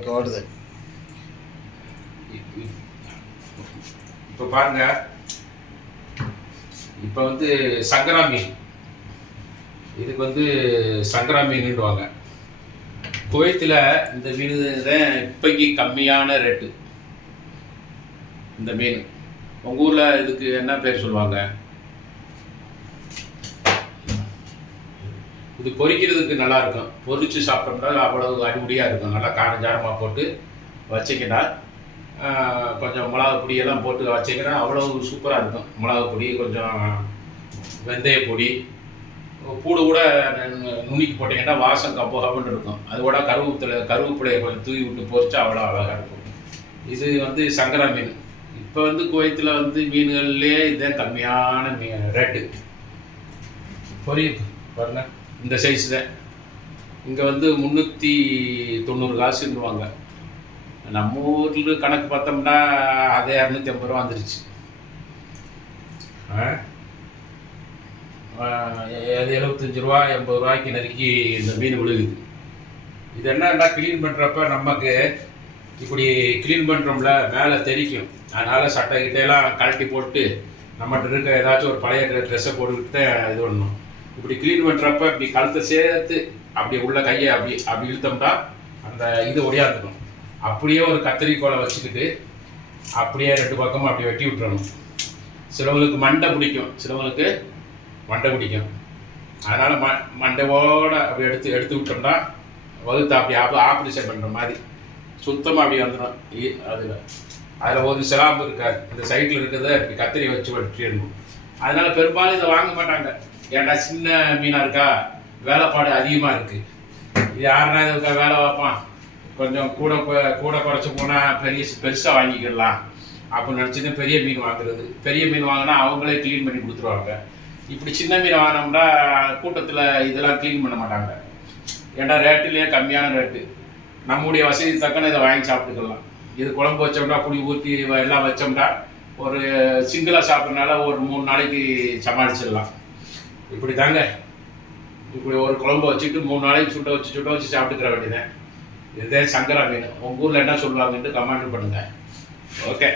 Okay ஓடுது. இப்போ பாருங்க, இப்போ வந்து சங்கரா மீன், இதுக்கு வந்து சங்கரா மீன்டுவாங்க. குவைத்தில் இந்த மீன் தான் இப்போக்கி கம்மியான ரேட்டு. இந்த மீன் உங்கள் ஊரில் இதுக்கு என்ன பேர் சொல்லுவாங்க? இது பொரிக்கிறதுக்கு நல்லாயிருக்கும். பொரித்து சாப்பிட்டோம்னா அவ்வளவு அடிமுடியாக இருக்கும். நல்லா காரஞ்சாரமாக போட்டு வச்சிங்கன்னா, கொஞ்சம் மிளகா பொடியெல்லாம் போட்டு வச்சிங்கன்னா அவ்வளோ சூப்பராக இருக்கும். மிளகா பொடி, கொஞ்சம் வெந்தய பொடி, பூடு கூட நுணுக்கி போட்டிங்கன்னா வாசம் கப்புன்னு இருக்கும். அது கூட கருவேப்பிலையை கொஞ்சம் தூவி விட்டு பொரிச்சா அவ்வளோ அழகாக இருக்கும். இது வந்து சங்கரா மீன். இப்போ வந்து குவைத்தில் வந்து மீன்கள்லேயே இதுதான் கம்மியான ரேட்டு. பொரியுது பாருங்க, இந்த சைஸ் தான். இங்கே வந்து 390 காசுன்னுவாங்க. நம்ம ஊரில் கணக்கு பார்த்தோம்னா அதே 250 ரூபா வந்துருச்சு. 75 ரூபா 80 ரூபாய்க்கு நெருக்கி இந்த மீன் விழுகுது. இது என்னன்னா, க்ளீன் பண்ணுறப்ப நமக்கு இப்படி க்ளீன் பண்ணுறோம்ல, மேலே தெரிக்கும். அதனால் சட்டை கிட்டையெல்லாம் கழட்டி போட்டு நம்மகிட்ட இருக்க ஏதாச்சும் ஒரு பழைய ட்ரெஸ்ஸை போட்டுக்கிட்டு இது பண்ணணும். இப்படி க்ளீன் பண்ணுறப்ப இப்படி கழுத்தை சேர்த்து அப்படி உள்ள கையை அப்படி இழுத்தோம்னா அந்த இது ஒடியாந்துடும். அப்படியே ஒரு கத்திரிக்கோலை வச்சுக்கிட்டு அப்படியே 2 பக்கமும் அப்படி வெட்டி விட்டுறணும். சிலவங்களுக்கு மண்டை பிடிக்கும், சிலவங்களுக்கு மண்டை பிடிக்கும். அதனால் மண்டையோடு அப்படி எடுத்து விட்டோம்னா வகுத்து அப்படி ஆப்ரேஷன் பண்ணுற மாதிரி சுத்தமாக அப்படி வந்துடும். அதில் ஒரு சிலாம்பு இருக்காது. இந்த சைட்டில் இருக்கிறத இப்படி கத்திரி வச்சு வெட்டிடணும். அதனால் பெரும்பாலும் இதை வாங்க மாட்டாங்க. ஏன்டா சின்ன மீனாக இருக்கா, வேலைப்பாடு அதிகமாக இருக்குது, இது யாருன்னா இதுக்கா வேலை வைப்பான், கொஞ்சம் கூட குறைச்சி போனால் பெருசாக வாங்கிக்கிடலாம் அப்படின்னு நினச்சிட்டு பெரிய மீன் வாங்குறது. பெரிய மீன் வாங்கினா அவங்களே க்ளீன் பண்ணி கொடுத்துருவாங்க. இப்படி சின்ன மீன் வாங்கினோம்னா கூட்டத்தில் இதெல்லாம் க்ளீன் பண்ண மாட்டாங்க. ஏன்டா ரேட்டுலேயே கம்மியான ரேட்டு, நம்முடைய வசதி தக்கன இதை வாங்கி சாப்பிட்டுக்கலாம். இது குழம்பு வச்சோம்னா புளி ஊற்றி எல்லாம் வச்சோம்னா ஒரு சிங்கிளாக சாப்பிட்றதுனால ஒரு 3 நாளைக்கு சமாளிச்சிடலாம். இப்படி தாங்க, இப்படி ஒரு குழம்பு வச்சுட்டு 3 நாளைக்கு சுட்ட வச்சு சாப்பிட்டுக்கிற வேண்டியதான். இதுதான் சங்கரா மீன். உங்கள் ஊரில் என்ன சொல்லுவாங்கன்ட்டு கமெண்ட் பண்ணுங்கள். ஓகே.